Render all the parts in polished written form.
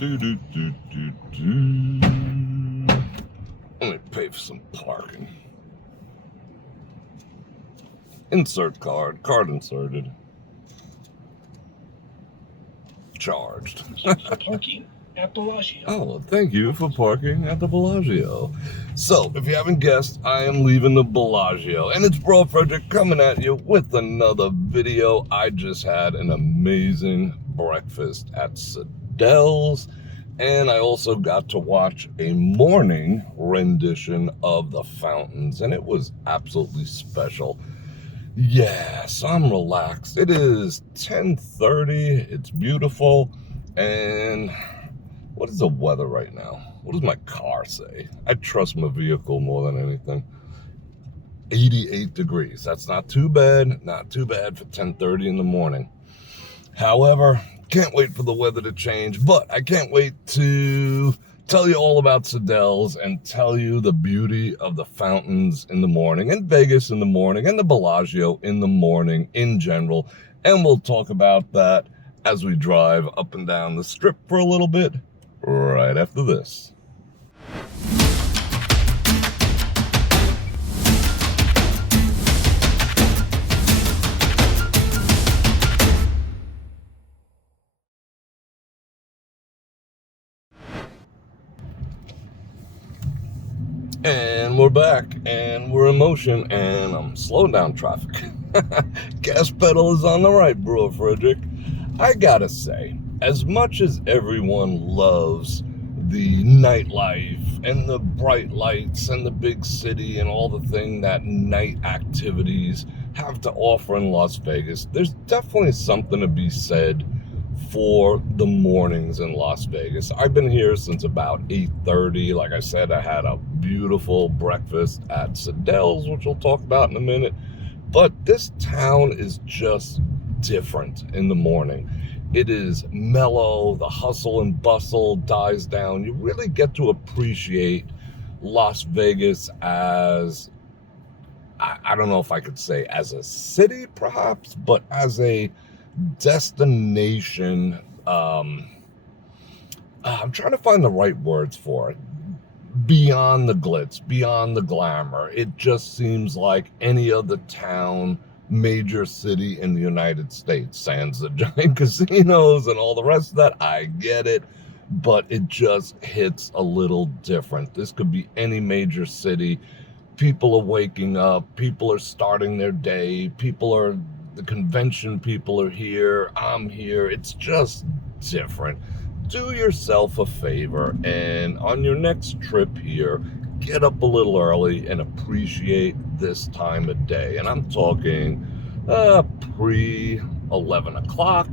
Let me pay for some parking. Insert card. Card inserted. Charged. Thank you for parking at Bellagio. Oh, thank you for parking at the Bellagio. So, if you haven't guessed, I am leaving the Bellagio, and it's Bror Fredrik coming at you with another video. I just had an amazing breakfast at SADELLE'S, and I also got to watch a morning rendition of the fountains, and it was absolutely special. Yes, I'm relaxed. It is 10:30. It's beautiful. And what is the weather right now? What does my car say? I trust my vehicle more than anything. 88 degrees. That's not too bad. Not too bad for 10:30 in the morning. However, can't wait for the weather to change, but I can't wait to tell you all about SADELLE'S and tell you the beauty of the fountains in the morning, and Vegas in the morning, and the Bellagio in the morning in general. And we'll talk about that as we drive up and down the strip for a little bit right after this. And we're back, and we're in motion, and I'm slowing down traffic. Gas pedal is on the right, Bror Fredrik. I gotta say, as much as everyone loves the nightlife and the bright lights and the big city and all the thing that night activities have to offer in Las Vegas, there's definitely something to be said for the mornings in Las Vegas. I've been here since about 8:30. Like I said, I had a beautiful breakfast at SADELLE'S, which we'll talk about in a minute. But this town is just different in the morning. It is mellow. The hustle and bustle dies down. You really get to appreciate Las Vegas as, I don't know if I could say as a city perhaps, but as a destination. I'm trying to find the right words for it. Beyond the glitz, beyond the glamour, it just seems like any other town, major city in the United States, sans the giant casinos and all the rest of that. I get it, but it just hits a little different. This could be any major city. People are waking up, people are starting their day, the convention people are here, I'm here. It's just different. Do yourself a favor, and on your next trip here, get up a little early and appreciate this time of day. And I'm talking pre-11 o'clock.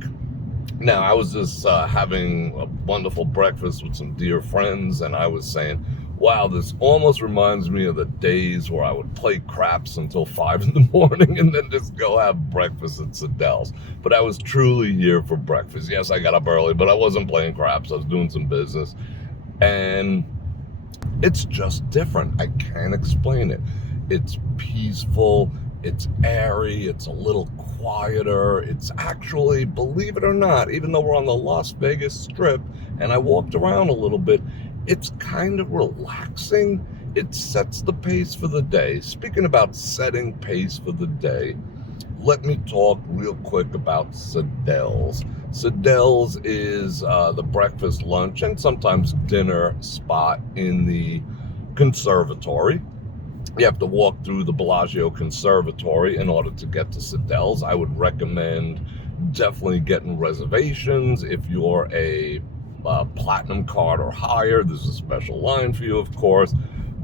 Now, I was just having a wonderful breakfast with some dear friends, and I was saying, wow, this almost reminds me of the days where I would play craps until 5 in the morning and then just go have breakfast at SADELLE'S. But I was truly here for breakfast. Yes, I got up early, but I wasn't playing craps. I was doing some business. And it's just different. I can't explain it. It's peaceful. It's airy. It's a little quieter. It's actually, believe it or not, even though we're on the Las Vegas Strip and I walked around a little bit, it's kind of relaxing. It sets the pace for the day. Speaking about setting pace for the day, let me talk real quick about SADELLE'S. SADELLE'S is the breakfast, lunch, and sometimes dinner spot in the conservatory. You have to walk through the Bellagio Conservatory in order to get to SADELLE'S. I would recommend definitely getting reservations if you're a platinum card or higher. There's a special line for you, of course,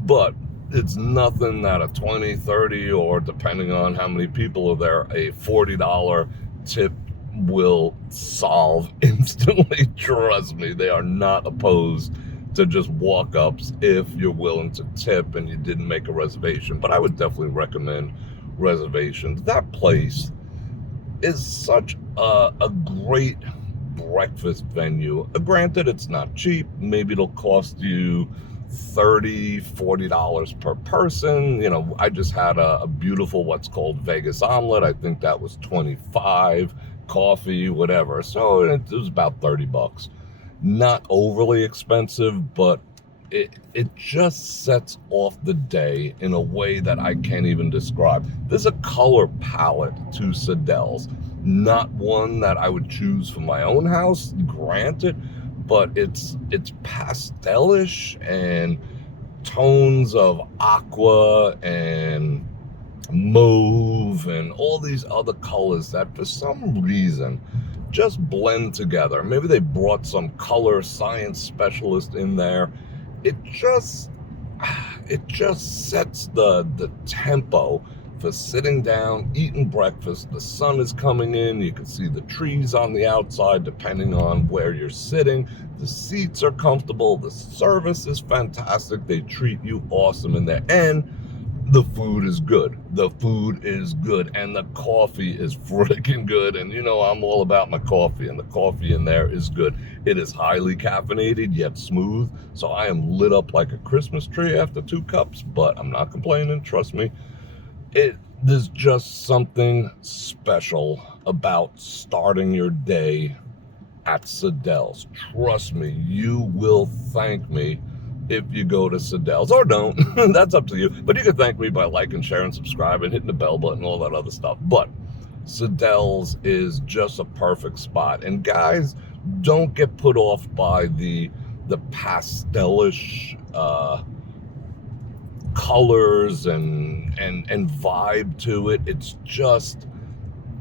but it's nothing that a 20, 30, or depending on how many people are there, a $40 tip will solve instantly. Trust me, they are not opposed to just walk-ups if you're willing to tip and you didn't make a reservation. But I would definitely recommend reservations. That place is such a great breakfast venue. Granted, it's not cheap. Maybe it'll cost you $30, $40 per person. You know, I just had a beautiful what's called Vegas omelet. I think that was $25, coffee, whatever. So it was about $30. Not overly expensive, but it just sets off the day in a way that I can't even describe. There's a color palette to SADELLE'S, not one that I would choose for my own house, granted, but it's pastelish and tones of aqua and mauve and all these other colors that for some reason just blend together. Maybe they brought some color science specialist in there. It just sets the tempo for sitting down, eating breakfast. The sun is coming in. You can see the trees on the outside depending on where you're sitting. The seats are comfortable. The service is fantastic. They treat you awesome in there. And the food is good. The food is good, and the coffee is freaking good. And you know, I'm all about my coffee, and the coffee in there is good. It is highly caffeinated yet smooth, so I am lit up like a Christmas tree after 2 cups, but I'm not complaining, trust me. There's just something special about starting your day at SADELLE'S. Trust me, you will thank me if you go to SADELLE'S, or don't. That's up to you. But you can thank me by liking, sharing, subscribing, hitting the bell button, all that other stuff. But SADELLE'S is just a perfect spot. And guys, don't get put off by the pastelish colors and vibe to it. It's just,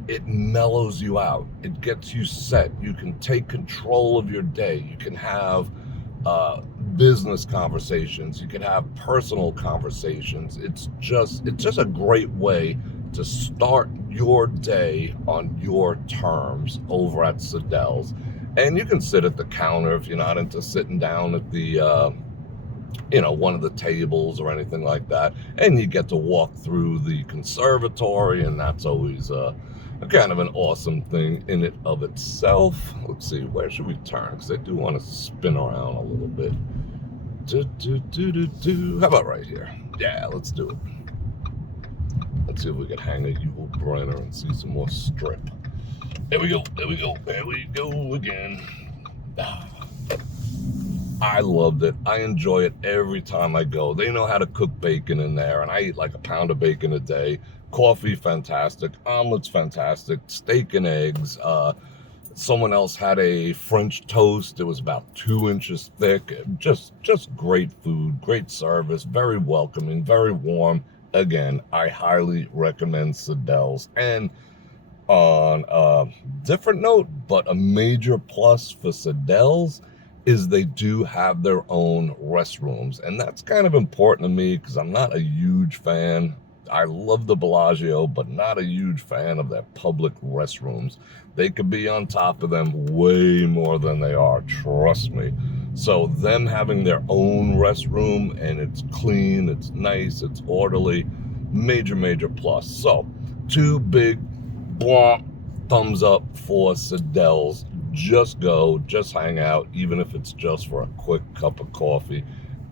it mellows you out. It gets you set. You can take control of your day. You can have business conversations. You can have personal conversations. It's just a great way to start your day on your terms over at SADELLE'S. And you can sit at the counter if you're not into sitting down at the one of the tables or anything like that. And you get to walk through the conservatory, and that's always kind of an awesome thing in it of itself. Let's see, where should we turn? Because I do want to spin around a little bit. How about right here? Yeah, let's do it. Let's see if we can hang a Yule Brenner and see some more strip. There we go. There we go. There we go again. I loved it. I enjoy it every time I go. They know how to cook bacon in there, and I eat like a pound of bacon a day. Coffee, fantastic. Omelets, fantastic. Steak and eggs. Someone else had a French toast. It was about 2 inches thick. Just great food, great service, very welcoming, very warm. Again, I highly recommend SADELLE'S. And on a different note, but a major plus for SADELLE'S is they do have their own restrooms. And that's kind of important to me because I'm not a huge fan. I love the Bellagio, but not a huge fan of their public restrooms. They could be on top of them way more than they are, trust me. So them having their own restroom, and it's clean, it's nice, it's orderly, major plus. So 2 big thumbs up for SADELLE'S. Just go, just hang out, even if it's just for a quick cup of coffee,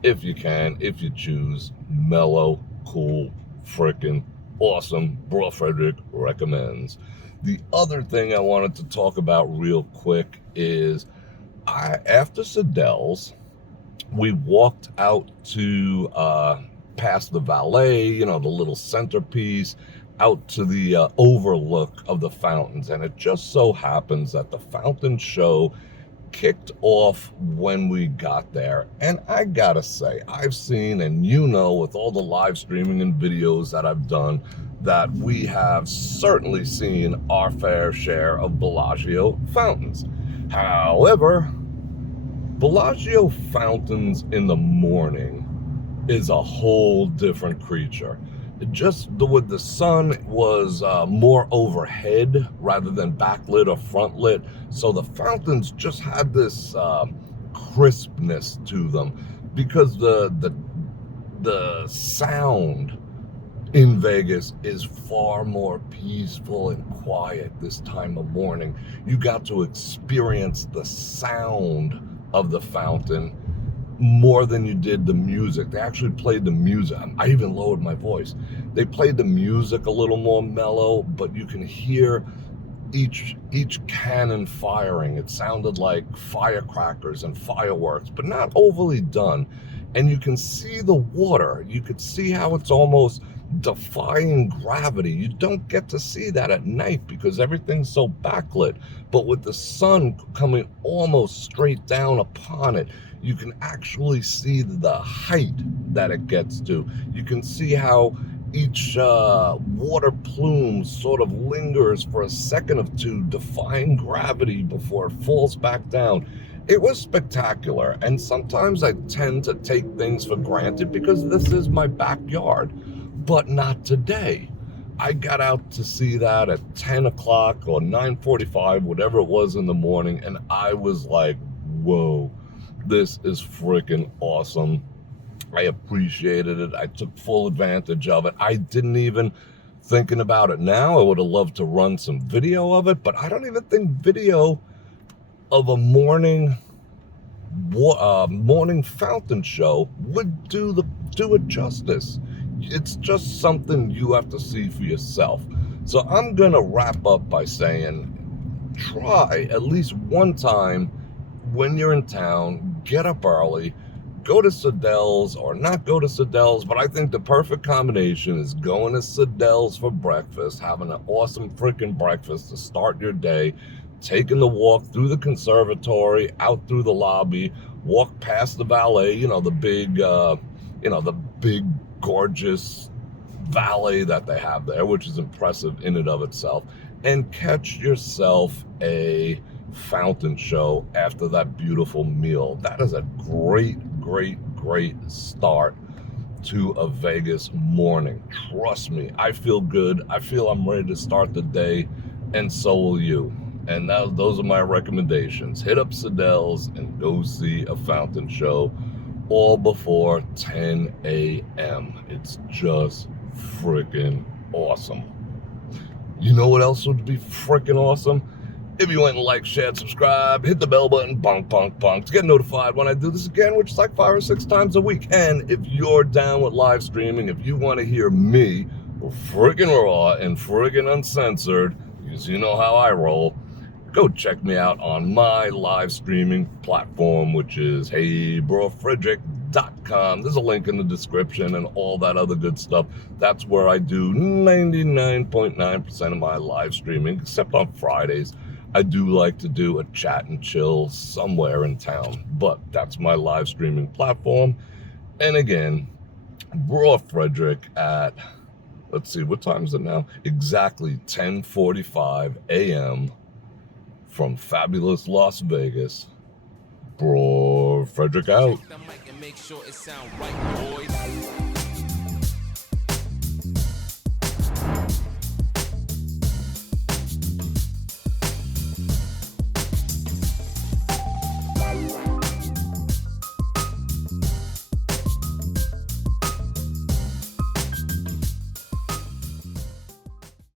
if you can, if you choose. Mellow, cool, freaking awesome. Bror Fredrik recommends. The other thing I wanted to talk about real quick is after SADELLE'S, we walked out to past the valet, the little centerpiece, out to the overlook of the fountains. And it just so happens that the fountain show kicked off when we got there. And I gotta say, I've seen, and with all the live streaming and videos that I've done, that we have certainly seen our fair share of Bellagio fountains. However, Bellagio fountains in the morning is a whole different creature. Just with the sun was more overhead rather than backlit or front lit, so the fountains just had this crispness to them, because the sound in Vegas is far more peaceful and quiet this time of morning. You got to experience the sound of the fountain more than you did the music. They actually played the music. I even lowered my voice. They played the music a little more mellow, but you can hear each cannon firing, it sounded like firecrackers and fireworks, but not overly done. And you can see the water. You could see how it's almost defying gravity. You don't get to see that at night because everything's so backlit. But with the sun coming almost straight down upon it, you can actually see the height that it gets to. You can see how each water plume sort of lingers for a second or two, defying gravity before it falls back down. It was spectacular, and sometimes I tend to take things for granted because this is my backyard, but not today. I got out to see that at 10 o'clock or 9:45, whatever it was in the morning, and I was like, whoa, this is freaking awesome. I appreciated it. I took full advantage of it. I didn't even, thinking about it now, I would have loved to run some video of it, but I don't even think video of a morning fountain show would do it justice. It's just something you have to see for yourself. So I'm gonna wrap up by saying, try at least one time when you're in town, get up early, go to SADELLE'S or not go to SADELLE'S, but I think the perfect combination is going to SADELLE'S for breakfast, having an awesome freaking breakfast to start your day, taking the walk through the conservatory, out through the lobby, walk past the valet, the big gorgeous valet that they have there, which is impressive in and of itself, and catch yourself a fountain show after that beautiful meal. That is a great start to a Vegas morning. Trust me, I feel good. I feel I'm ready to start the day, and so will you. And those are my recommendations. Hit up SADELLE'S and go see a fountain show all before 10 a.m. It's just freaking awesome. You know what else would be freaking awesome? If you went and like, shared, subscribe, hit the bell button, bonk, bonk, bonk, to get notified when I do this again, which is like 5 or 6 times a week. And if you're down with live streaming, if you want to hear me freaking raw and freaking uncensored, because you know how I roll, go check me out on my live streaming platform, which is brorfredrik.com. There's a link in the description and all that other good stuff. That's where I do 99.9% of my live streaming, except on Fridays. I do like to do a chat and chill somewhere in town, but that's my live streaming platform. And again, Bror Fredrik at, let's see, what time is it now? Exactly 10:45 a.m. from fabulous Las Vegas. Bror Fredrik out.